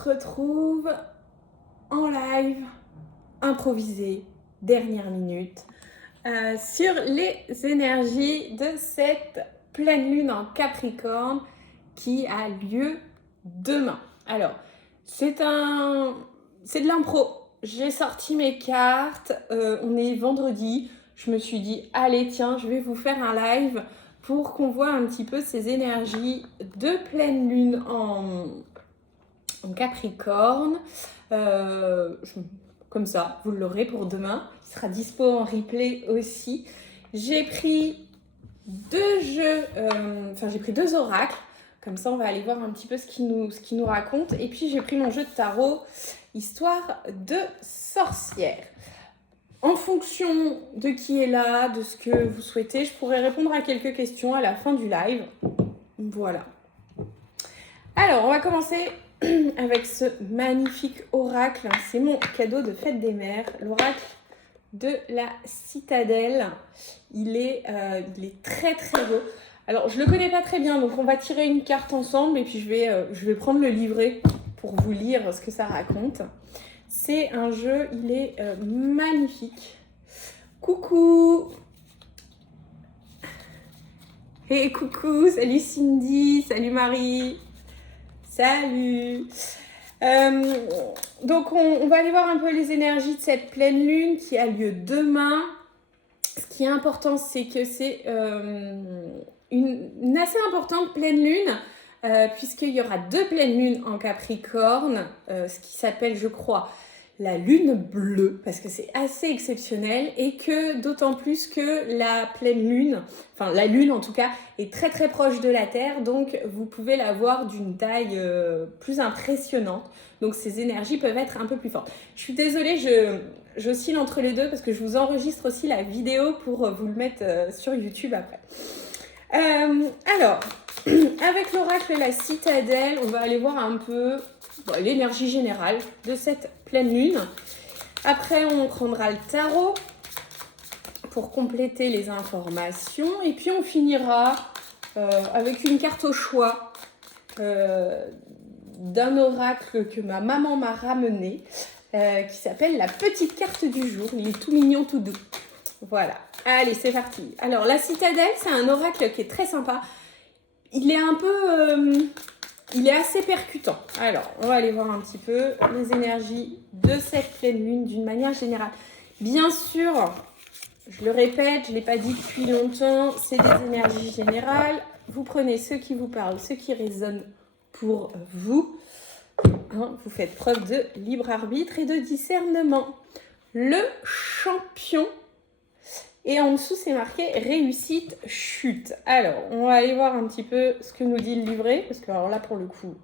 se retrouve en live, improvisé, dernière minute, sur les énergies de cette pleine lune en Capricorne qui a lieu demain. Alors, c'est de l'impro. J'ai sorti mes cartes, on est vendredi. Je me suis dit, allez tiens, je vais vous faire un live pour qu'on voit un petit peu ces énergies de pleine lune en Capricorne. Comme ça, vous l'aurez pour demain. Il sera dispo en replay aussi. J'ai pris j'ai pris deux oracles. Comme ça, on va aller voir un petit peu ce qu'ils nous racontent. Et puis, j'ai pris mon jeu de tarot, Histoire de sorcière. En fonction de qui est là, de ce que vous souhaitez, je pourrais répondre à quelques questions à la fin du live. Voilà. Alors, on va commencer avec ce magnifique oracle. C'est mon cadeau de fête des mères, l'oracle de la citadelle. Il est très très beau. Alors, je le connais pas très bien, donc on va tirer une carte ensemble et puis je vais prendre le livret pour vous lire ce que ça raconte. C'est un jeu, il est magnifique. Coucou! Hey, coucou! Salut Cindy! Salut Marie! Salut! Donc, on va aller voir un peu les énergies de cette pleine lune qui a lieu demain. Ce qui est important, c'est que c'est une assez importante pleine lune, puisqu'il y aura deux pleines lunes en Capricorne, ce qui s'appelle, je crois, la lune bleue, parce que c'est assez exceptionnel, et que d'autant plus que la pleine lune, enfin la lune en tout cas, est très très proche de la Terre, donc vous pouvez la voir d'une taille plus impressionnante. Donc ces énergies peuvent être un peu plus fortes. Je suis désolée, j'oscille entre les deux parce que je vous enregistre aussi la vidéo pour vous le mettre sur YouTube après. Alors, avec l'oracle La Citadelle, on va aller voir un peu l'énergie générale de cette pleine lune. Après, on prendra le tarot pour compléter les informations. Et puis, on finira avec une carte au choix d'un oracle que ma maman m'a ramené, qui s'appelle la petite carte du jour. Il est tout mignon, tout doux. Voilà. Allez, c'est parti. Alors, la citadelle, c'est un oracle qui est très sympa. Il est assez percutant. Alors, on va aller voir un petit peu les énergies de cette pleine lune d'une manière générale. Bien sûr, je le répète, je ne l'ai pas dit depuis longtemps, c'est des énergies générales. Vous prenez ceux qui vous parlent, ceux qui résonnent pour vous. Vous faites preuve de libre arbitre et de discernement. Le champion. Et en dessous, c'est marqué réussite, chute. Alors, on va aller voir un petit peu ce que nous dit le livret. Parce que, alors là, pour le coup,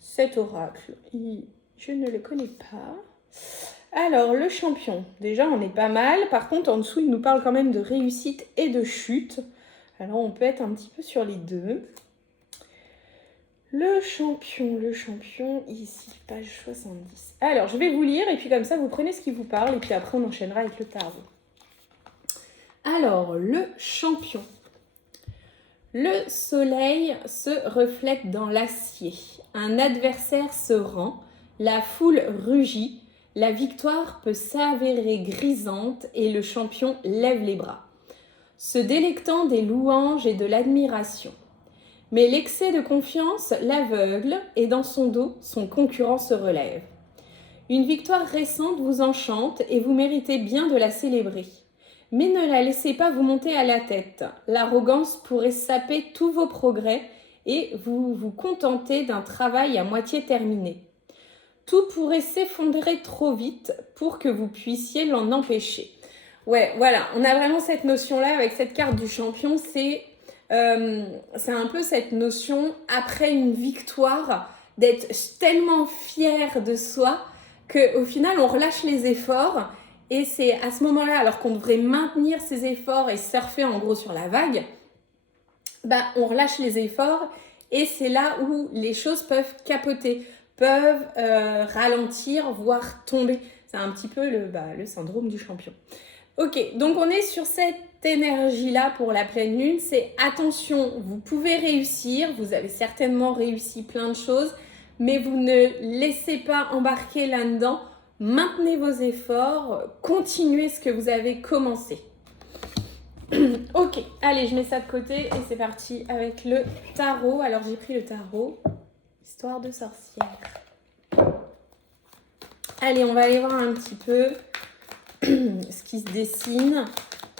cet oracle, je ne le connais pas. Alors, le champion. Déjà, on est pas mal. Par contre, en dessous, il nous parle quand même de réussite et de chute. Alors, on peut être un petit peu sur les deux. Le champion, ici, page 70. Alors, je vais vous lire et puis comme ça, vous prenez ce qui vous parle. Et puis après, on enchaînera avec le tarot. Alors, le champion. Le soleil se reflète dans l'acier. Un adversaire se rend, la foule rugit, la victoire peut s'avérer grisante et le champion lève les bras, se délectant des louanges et de l'admiration. Mais l'excès de confiance l'aveugle et dans son dos, son concurrent se relève. Une victoire récente vous enchante et vous méritez bien de la célébrer. Mais ne la laissez pas vous monter à la tête. L'arrogance pourrait saper tous vos progrès et vous vous contenter d'un travail à moitié terminé. Tout pourrait s'effondrer trop vite pour que vous puissiez l'en empêcher. Ouais, voilà, on a vraiment cette notion-là avec cette carte du champion. C'est un peu cette notion, après une victoire, d'être tellement fier de soi qu'au final, on relâche les efforts. Et c'est à ce moment-là, alors qu'on devrait maintenir ses efforts et surfer en gros sur la vague, on relâche les efforts et c'est là où les choses peuvent capoter, peuvent ralentir, voire tomber. C'est un petit peu le syndrome du champion. Ok, donc on est sur cette énergie-là pour la pleine lune. C'est attention, vous pouvez réussir, vous avez certainement réussi plein de choses, mais vous ne laissez pas embarquer là-dedans. Maintenez vos efforts, continuez ce que vous avez commencé. Ok, allez, je mets ça de côté et c'est parti avec le tarot. Alors, j'ai pris le tarot, histoire de sorcière. Allez, on va aller voir un petit peu ce qui se dessine.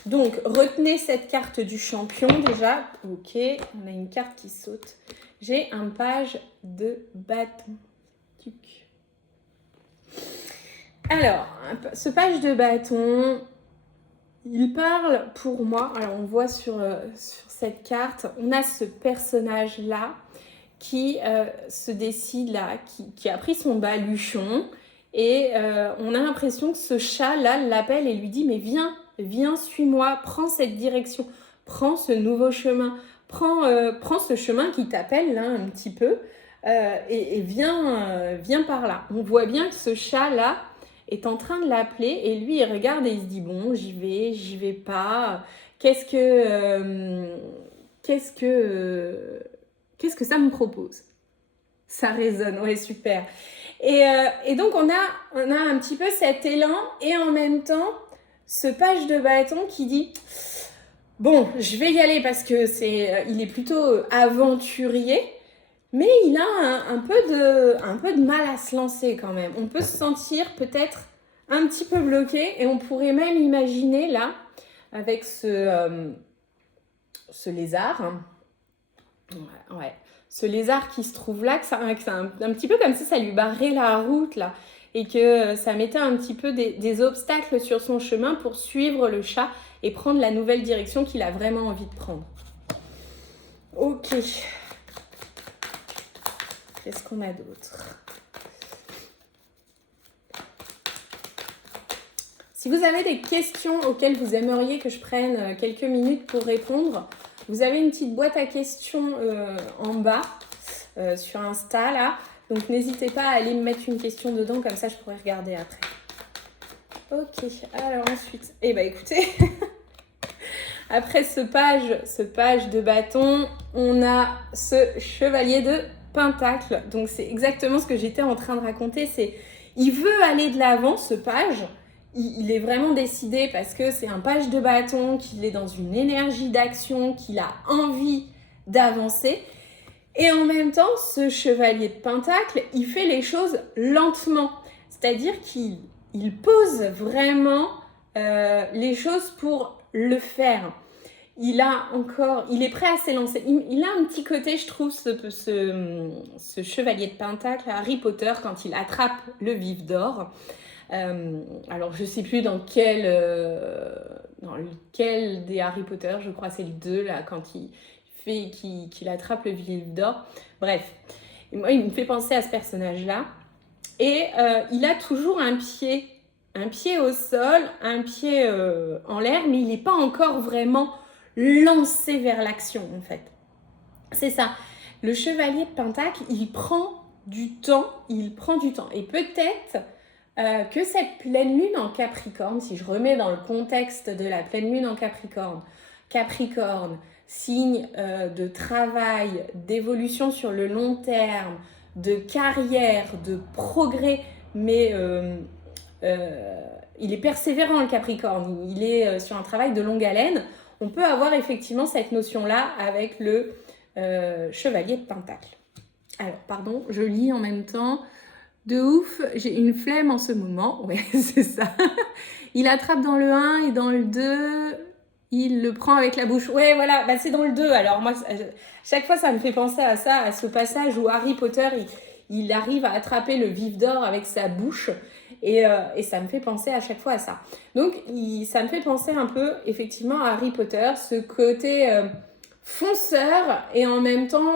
Donc, retenez cette carte du champion déjà. Ok, on a une carte qui saute. J'ai un page de bâton. Alors, ce page de bâton, il parle pour moi. Alors, on voit sur cette carte, on a ce personnage-là qui se décide là, qui a pris son baluchon. Et on a l'impression que ce chat-là l'appelle et lui dit « Mais viens, suis-moi, prends cette direction, prends ce nouveau chemin, prends ce chemin qui t'appelle là un petit peu et viens par là. » On voit bien que ce chat-là est en train de l'appeler et lui, il regarde et il se dit « Bon, j'y vais pas. Qu'est-ce que ça me propose ?» Ça résonne, ouais, super. Et donc, on a un petit peu cet élan et en même temps, ce page de bâton qui dit « Bon, je vais y aller parce que il est plutôt aventurier, mais il a un peu de mal à se lancer quand même. On peut se sentir peut-être un petit peu bloqué et on pourrait même imaginer là, avec ce lézard, ouais, ce lézard qui se trouve là, que c'est un petit peu comme si ça lui barrait la route là, et que ça mettait un petit peu des obstacles sur son chemin pour suivre le chat et prendre la nouvelle direction qu'il a vraiment envie de prendre. Ok. Qu'est-ce qu'on a d'autre ? Si vous avez des questions auxquelles vous aimeriez que je prenne quelques minutes pour répondre, vous avez une petite boîte à questions en bas sur Insta là. Donc n'hésitez pas à aller me mettre une question dedans, comme ça je pourrais regarder après. Ok, alors ensuite, écoutez, après ce page de bâton, on a ce chevalier de pentacle. Donc c'est exactement ce que j'étais en train de raconter, il veut aller de l'avant ce page. Il est vraiment décidé parce que c'est un page de bâton, qu'il est dans une énergie d'action, qu'il a envie d'avancer. Et en même temps, ce chevalier de pentacle, il fait les choses lentement. C'est-à-dire qu'il pose vraiment les choses pour le faire. Il est prêt à s'élancer. Il a un petit côté, je trouve, ce chevalier de pentacle, Harry Potter, quand il attrape le vif d'or. Alors, je ne sais plus dans lequel des Harry Potter, je crois que c'est le 2, là, quand qu'il attrape le vif d'or. Bref, et moi, il me fait penser à ce personnage-là. Et il a toujours un pied au sol, un pied en l'air, mais il n'est pas encore vraiment lancé vers l'action, en fait. C'est ça. Le chevalier de pentacle, il prend du temps. Et peut-être que cette pleine lune en Capricorne, si je remets dans le contexte de la pleine lune en Capricorne, signe de travail, d'évolution sur le long terme, de carrière, de progrès, mais il est persévérant le Capricorne, il est sur un travail de longue haleine. On peut avoir effectivement cette notion-là avec le chevalier de pentacle. Alors, pardon, je lis en même temps. De ouf, j'ai une flemme en ce moment. Ouais, c'est ça. Il attrape dans le 1 et dans le 2, il le prend avec la bouche. Ouais, voilà, c'est dans le 2. Alors moi, chaque fois, ça me fait penser à ça, à ce passage où Harry Potter, il arrive à attraper le vif d'or avec sa bouche. Et ça me fait penser à chaque fois à ça. Donc, ça me fait penser un peu, effectivement, à Harry Potter, ce côté fonceur et en même temps...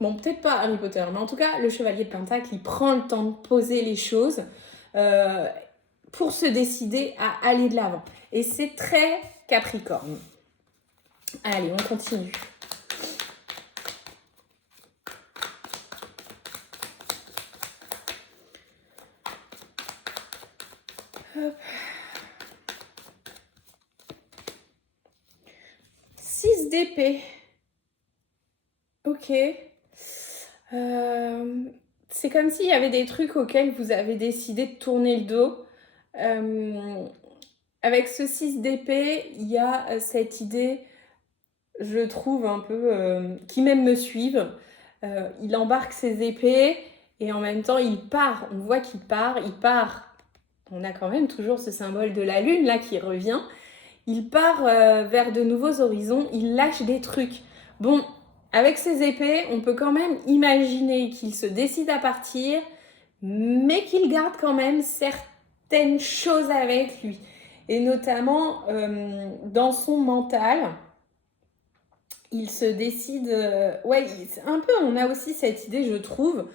Bon, peut-être pas Harry Potter, mais en tout cas, le chevalier de pentacle, il prend le temps de poser les choses pour se décider à aller de l'avant. Et c'est très Capricorne. Allez, on continue. Hop. 6 d'épée. Ok. c'est comme s'il y avait des trucs auxquels vous avez décidé de tourner le dos. Avec ce 6 d'épée, il y a cette idée, je trouve, un peu, qui même me suivent. Il embarque ses épées et en même temps, il part. On voit qu'il part, On a quand même toujours ce symbole de la lune là qui revient. Il part vers de nouveaux horizons, il lâche des trucs. Bon, avec ses épées, on peut quand même imaginer qu'il se décide à partir, mais qu'il garde quand même certaines choses avec lui. Et notamment dans son mental, il se décide... ouais, c'est un peu, on a aussi cette idée, je trouve,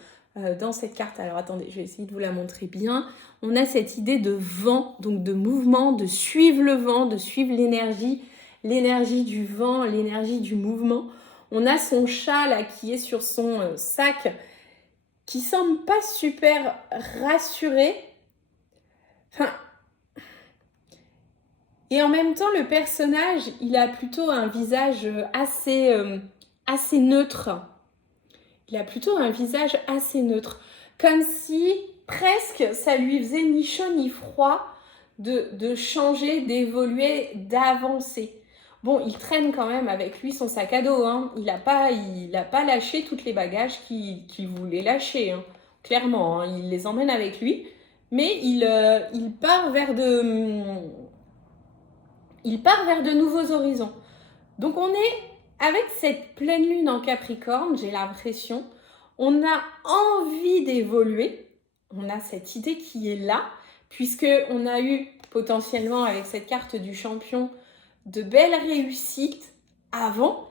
dans cette carte. Alors attendez, je vais essayer de vous la montrer bien. On a cette idée de vent, donc de mouvement, de suivre le vent, de suivre l'énergie du vent, l'énergie du mouvement. On a son chat là qui est sur son sac, qui semble pas super rassuré. Enfin... Et en même temps, le personnage, il a plutôt un visage assez neutre. Il a plutôt un visage assez neutre. Comme si presque ça lui faisait ni chaud ni froid de changer, d'évoluer, d'avancer. Bon, il traîne quand même avec lui son sac à dos. Hein. Il n'a pas lâché toutes les bagages qu'il voulait lâcher. Hein. Clairement, hein. Il les emmène avec lui. Mais il part vers de nouveaux horizons. Donc on est avec cette pleine lune en Capricorne, j'ai l'impression, on a envie d'évoluer, on a cette idée qui est là, puisque on a eu potentiellement avec cette carte du champion de belles réussites avant,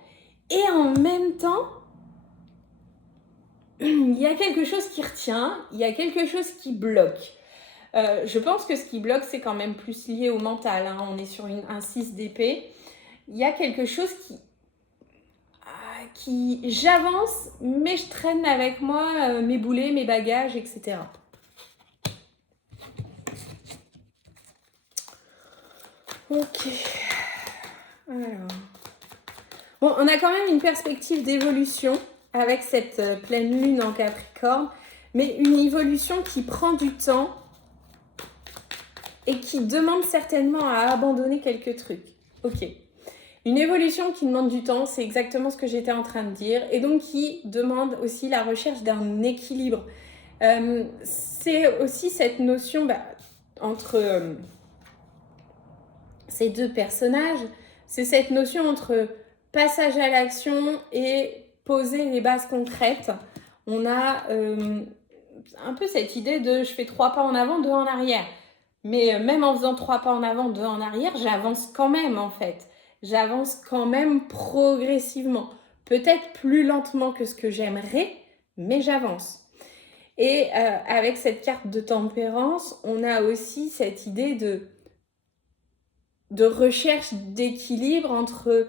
et en même temps, il y a quelque chose qui retient, il y a quelque chose qui bloque. Je pense que ce qui bloque, c'est quand même plus lié au mental. Hein. On est sur un 6 d'épée. Il y a quelque chose qui j'avance, mais je traîne avec moi mes boulets, mes bagages, etc. Ok. Alors. Bon, on a quand même une perspective d'évolution avec cette pleine lune en Capricorne, mais une évolution qui prend du temps et qui demande certainement à abandonner quelques trucs. Ok. Une évolution qui demande du temps, c'est exactement ce que j'étais en train de dire, et donc qui demande aussi la recherche d'un équilibre. C'est aussi cette notion entre ces deux personnages, c'est cette notion entre passage à l'action et poser les bases concrètes. On a un peu cette idée de je fais 3 pas en avant, 2 en arrière. Mais même en faisant 3 pas en avant, 2 en arrière, j'avance quand même en fait. J'avance quand même progressivement. Peut-être plus lentement que ce que j'aimerais, mais j'avance. Et avec cette carte de tempérance, on a aussi cette idée de recherche d'équilibre entre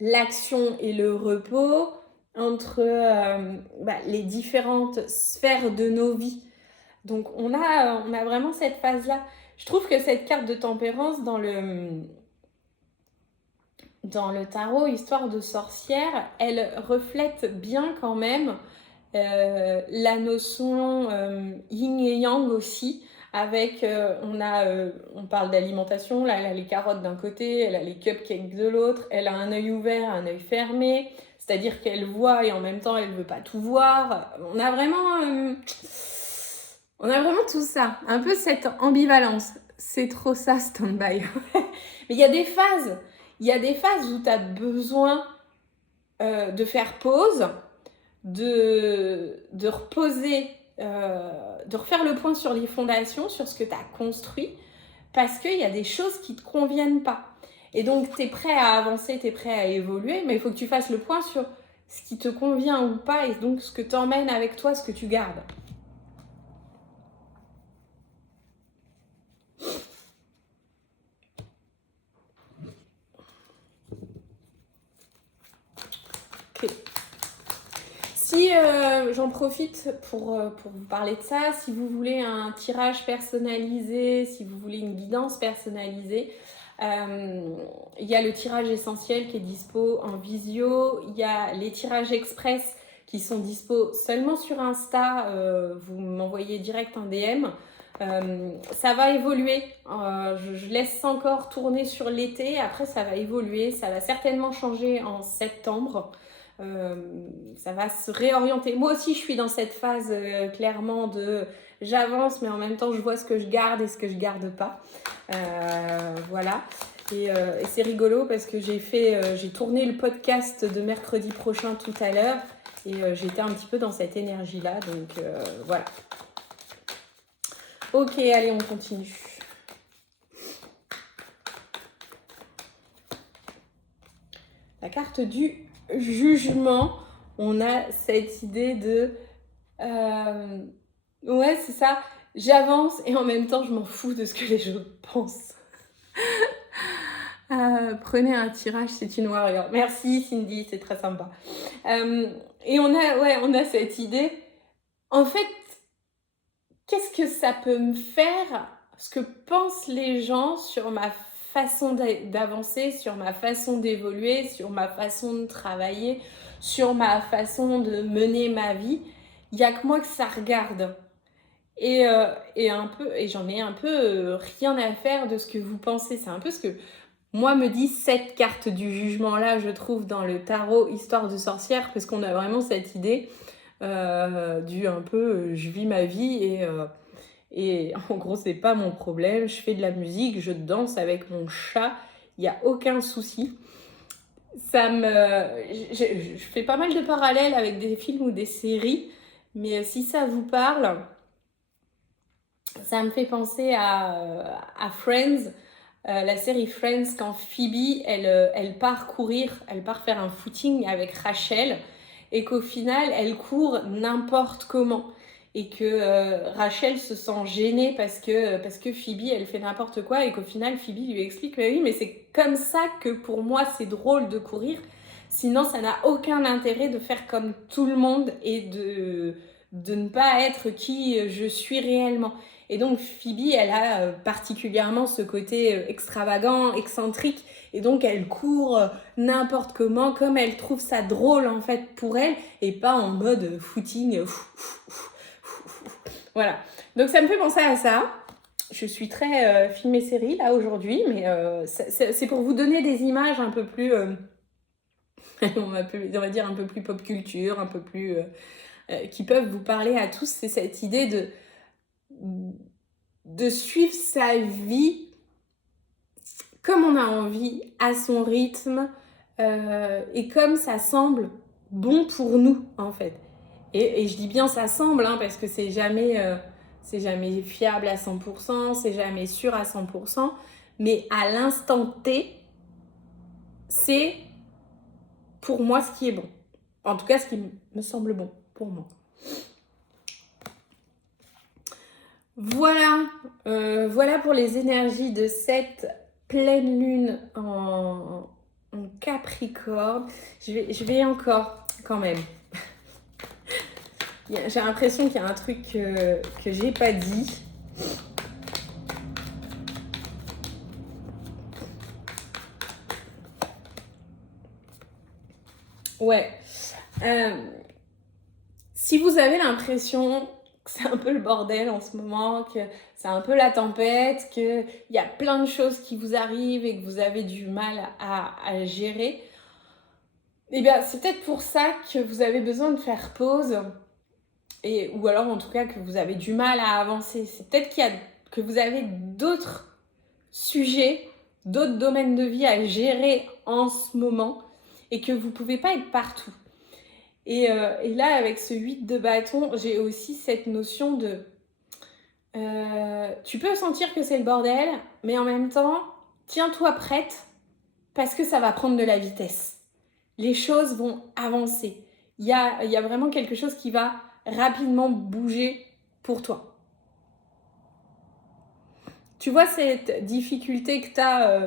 l'action et le repos, entre les différentes sphères de nos vies. Donc on a vraiment cette phase-là. Je trouve que cette carte de tempérance dans le tarot, histoire de sorcière, elle reflète bien quand même la notion yin et yang aussi. Avec, on parle d'alimentation, là elle a les carottes d'un côté, elle a les cupcakes de l'autre, elle a un œil ouvert, un œil fermé, c'est-à-dire qu'elle voit et en même temps elle veut pas tout voir. On a vraiment tout ça, un peu cette ambivalence. C'est trop ça, stand-by. Mais il y a des phases où tu as besoin de faire pause, de reposer, de refaire le point sur les fondations, sur ce que tu as construit, parce qu'il y a des choses qui ne te conviennent pas. Et donc, tu es prêt à avancer, tu es prêt à évoluer, mais il faut que tu fasses le point sur ce qui te convient ou pas, et donc ce que tu emmènes avec toi, ce que tu gardes. Ok. Si j'en profite pour vous parler de ça, si vous voulez un tirage personnalisé, si vous voulez une guidance personnalisée, il y a le tirage essentiel qui est dispo en visio, il y a les tirages express qui sont dispo seulement sur Insta. Vous m'envoyez direct un DM. Ça va évoluer. Je laisse ça encore tourner sur l'été. Après, ça va évoluer. Ça va certainement changer en septembre. Ça va se réorienter. Moi aussi, je suis dans cette phase clairement de j'avance, mais en même temps, je vois ce que je garde et ce que je garde pas. Voilà. Et c'est rigolo parce que j'ai tourné le podcast de mercredi prochain tout à l'heure et j'étais un petit peu dans cette énergie-là. Donc voilà. Ok, allez, on continue. La carte du jugement, on a cette idée de ouais, c'est ça, j'avance et en même temps je m'en fous de ce que les gens pensent. Prenez un tirage, c'est une warrior. Merci Cindy, c'est très sympa. Et on a cette idée, en fait, qu'est-ce que ça peut me faire, ce que pensent les gens sur ma façon d'avancer, sur ma façon d'évoluer, sur ma façon de travailler, sur ma façon de mener ma vie. Il n'y a que moi que ça regarde. Et j'en ai un peu rien à faire de ce que vous pensez. C'est un peu ce que moi me dit cette carte du jugement-là, je trouve, dans le tarot Histoire de sorcière, parce qu'on a vraiment cette idée du un peu je vis ma vie et en gros, c'est pas mon problème. Je fais de la musique, je danse avec mon chat, il n'y a aucun souci. Je fais pas mal de parallèles avec des films ou des séries, mais si ça vous parle, ça me fait penser à Friends, la série Friends, quand Phoebe, elle part courir, elle part faire un footing avec Rachel, et qu'au final, elle court n'importe comment. Et que Rachel se sent gênée parce que Phoebe, elle fait n'importe quoi, et qu'au final, Phoebe lui explique, mais oui, mais c'est comme ça que pour moi, c'est drôle de courir. Sinon, ça n'a aucun intérêt de faire comme tout le monde et de ne pas être qui je suis réellement. Et donc Phoebe, elle a particulièrement ce côté extravagant, excentrique, et donc elle court n'importe comment, comme elle trouve ça drôle en fait pour elle, et pas en mode footing. Voilà. Donc ça me fait penser à ça. Je suis très film et série là aujourd'hui, mais c'est pour vous donner des images un peu plus, on va dire un peu plus pop culture, un peu plus qui peuvent vous parler à tous. C'est cette idée de suivre sa vie comme on a envie, à son rythme, et comme ça semble bon pour nous, en fait. Et je dis bien ça semble, hein, parce que c'est jamais fiable à 100%, c'est jamais sûr à 100%, mais à l'instant T, c'est pour moi ce qui est bon. En tout cas, ce qui me semble bon pour moi. Voilà pour les énergies de cette pleine lune en Capricorne. Je vais encore quand même. J'ai l'impression qu'il y a un truc que j'ai pas dit. Ouais. Si vous avez l'impression que c'est un peu le bordel en ce moment, que c'est un peu la tempête, qu'il y a plein de choses qui vous arrivent et que vous avez du mal à gérer, eh bien, c'est peut-être pour ça que vous avez besoin de faire pause, ou alors en tout cas que vous avez du mal à avancer. C'est peut-être que vous avez d'autres sujets, d'autres domaines de vie à gérer en ce moment et que vous ne pouvez pas être partout. Et là, avec ce 8 de bâton, j'ai aussi cette notion de... tu peux sentir que c'est le bordel, mais en même temps, tiens-toi prête parce que ça va prendre de la vitesse. Les choses vont avancer. Il y a vraiment quelque chose qui va rapidement bouger pour toi. Tu vois cette difficulté que tu as...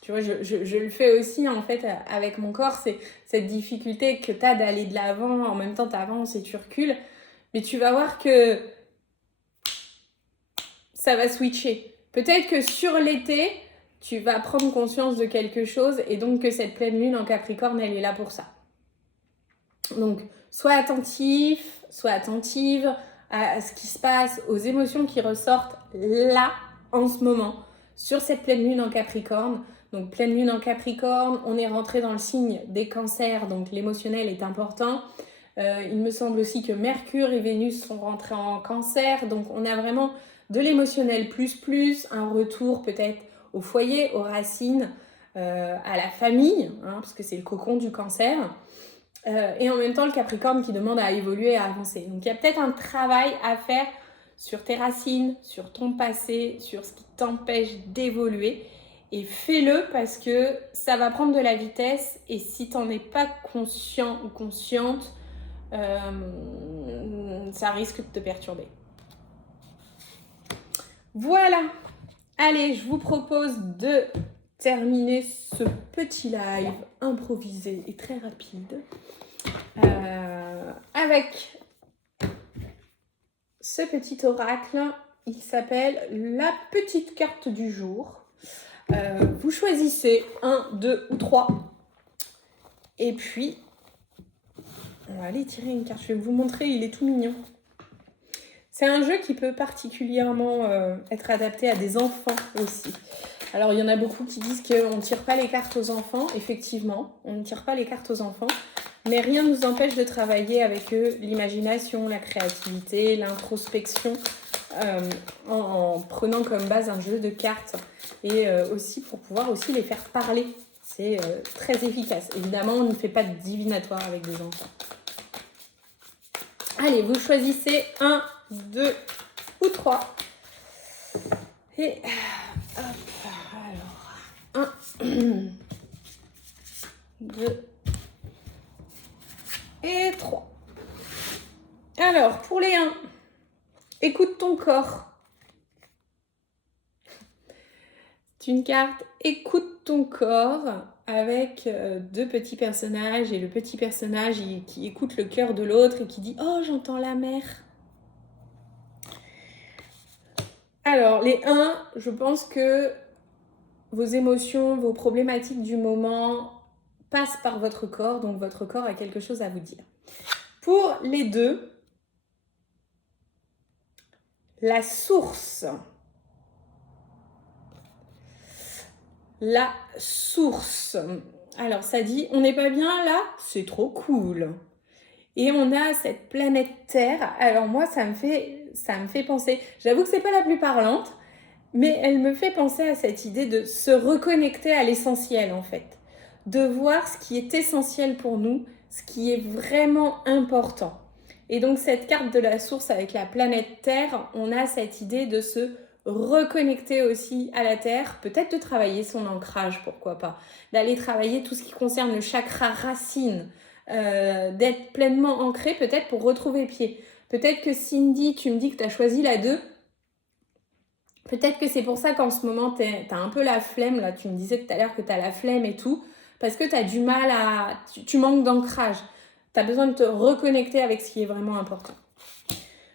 tu vois, je le fais aussi en fait avec mon corps, c'est cette difficulté que tu as d'aller de l'avant, en même temps tu avances et tu recules, mais tu vas voir que ça va switcher. Peut-être que sur l'été, tu vas prendre conscience de quelque chose et donc que cette pleine lune en Capricorne, elle est là pour ça. Donc, sois attentif, sois attentive à ce qui se passe, aux émotions qui ressortent là, en ce moment, sur cette pleine lune en Capricorne. Donc, pleine lune en Capricorne, on est rentré dans le signe des cancers, donc l'émotionnel est important. Il me semble aussi que Mercure et Vénus sont rentrés en Cancer, donc on a vraiment de l'émotionnel plus, un retour peut-être au foyer, aux racines, à la famille, hein, parce que c'est le cocon du Cancer. Et en même temps, le Capricorne qui demande à évoluer, à avancer. Donc il y a peut-être un travail à faire sur tes racines, sur ton passé, sur ce qui t'empêche d'évoluer. Et fais-le parce que ça va prendre de la vitesse. Et si tu n'en es pas conscient ou consciente, ça risque de te perturber. Voilà. Allez, je vous propose de terminer ce petit live improvisé et très rapide avec ce petit oracle. Il s'appelle la petite carte du jour. Vous choisissez 1, 2 ou 3. Et puis, on va aller tirer une carte. Je vais vous montrer, il est tout mignon. C'est un jeu qui peut particulièrement être adapté à des enfants aussi. Alors, il y en a beaucoup qui disent qu'on ne tire pas les cartes aux enfants. Effectivement, on ne tire pas les cartes aux enfants. Mais rien ne nous empêche de travailler avec eux l'imagination, la créativité, l'introspection, en prenant comme base un jeu de cartes. Et aussi pour pouvoir aussi les faire parler. C'est très efficace. Évidemment, on ne fait pas de divinatoire avec des enfants. Allez, vous choisissez 1, 2 ou 3. Et hop, alors 1, 2 et 3. Alors, pour les 1, écoute ton corps. C'est une carte écoute ton corps avec 2 petits personnages et le petit personnage qui écoute le cœur de l'autre et qui dit « Oh, j'entends la mer ». Alors, les 1, je pense que vos émotions, vos problématiques du moment passent par votre corps, donc votre corps a quelque chose à vous dire. Pour les 2, la source. La source. Alors, ça dit, on n'est pas bien là, c'est trop cool. Et on a cette planète Terre. Alors moi, ça me fait penser, j'avoue que c'est pas la plus parlante, mais elle me fait penser à cette idée de se reconnecter à l'essentiel en fait. De voir ce qui est essentiel pour nous, ce qui est vraiment important. Et donc cette carte de la source avec la planète Terre, on a cette idée de se reconnecter aussi à la Terre, peut-être de travailler son ancrage, pourquoi pas, d'aller travailler tout ce qui concerne le chakra racine, d'être pleinement ancré peut-être pour retrouver pied. Peut-être que Cindy, tu me dis que tu as choisi la 2. Peut-être que c'est pour ça qu'en ce moment, tu as un peu la flemme. Là, tu me disais tout à l'heure que tu as la flemme et tout. Parce que tu as du mal à... Tu manques d'ancrage. Tu as besoin de te reconnecter avec ce qui est vraiment important.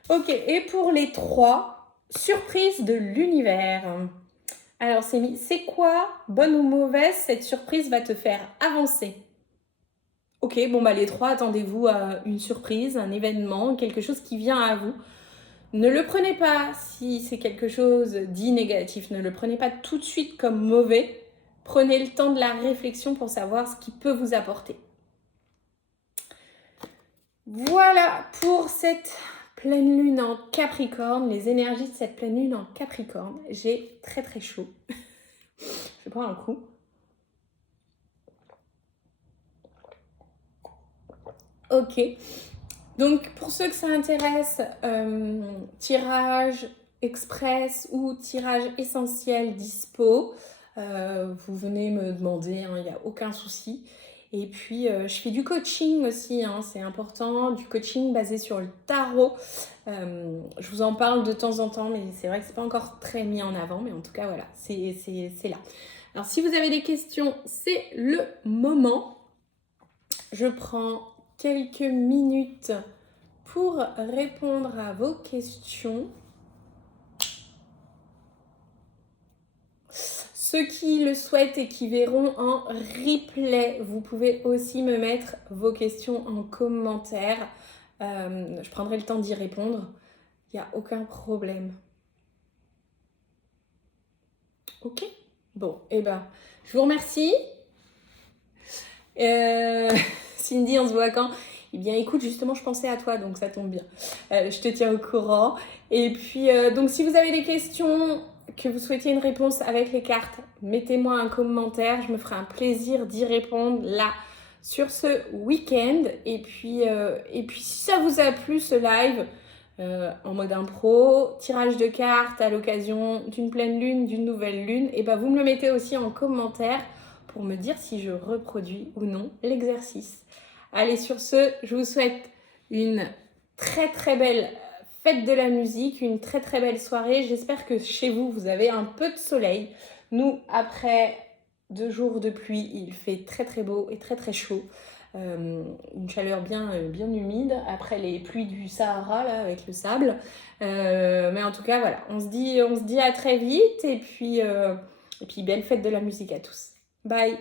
Ok, et pour les 3, surprise de l'univers. Alors, c'est quoi, bonne ou mauvaise, cette surprise va te faire avancer? Ok, bon bah les 3, attendez-vous à une surprise, un événement, quelque chose qui vient à vous. Ne le prenez pas si c'est quelque chose dit négatif, ne le prenez pas tout de suite comme mauvais. Prenez le temps de la réflexion pour savoir ce qui peut vous apporter. Voilà pour cette pleine lune en Capricorne, les énergies de cette pleine lune en Capricorne. J'ai très très chaud. Je prends un coup. Ok. Donc, pour ceux que ça intéresse, tirage express ou tirage essentiel dispo, vous venez me demander, il n'y a aucun souci. Et puis, je fais du coaching aussi, c'est important, du coaching basé sur le tarot. Je vous en parle de temps en temps, mais c'est vrai que ce n'est pas encore très mis en avant, mais en tout cas, voilà, c'est là. Alors, si vous avez des questions, c'est le moment. Je prends quelques minutes pour répondre à vos questions. Ceux qui le souhaitent et qui verront en replay, vous pouvez aussi me mettre vos questions en commentaire. Je prendrai le temps d'y répondre. Il n'y a aucun problème. Ok. Bon, eh ben, je vous remercie. Cindy, on se voit quand? Eh bien, écoute, justement, je pensais à toi, donc ça tombe bien. Je te tiens au courant. Et puis, donc, si vous avez des questions, que vous souhaitiez une réponse avec les cartes, mettez-moi un commentaire. Je me ferai un plaisir d'y répondre là, sur ce week-end. Et puis, si ça vous a plu, ce live, en mode impro, tirage de cartes à l'occasion d'une pleine lune, d'une nouvelle lune, et ben vous me le mettez aussi en commentaire pour me dire si je reproduis ou non l'exercice. Allez, sur ce, je vous souhaite une très très belle fête de la musique, une très très belle soirée. J'espère que chez vous, vous avez un peu de soleil. Nous, après 2 jours de pluie, il fait très très beau et très très chaud. Une chaleur bien humide après les pluies du Sahara là, avec le sable. Mais en tout cas, voilà, on se dit à très vite et puis belle fête de la musique à tous. Bye!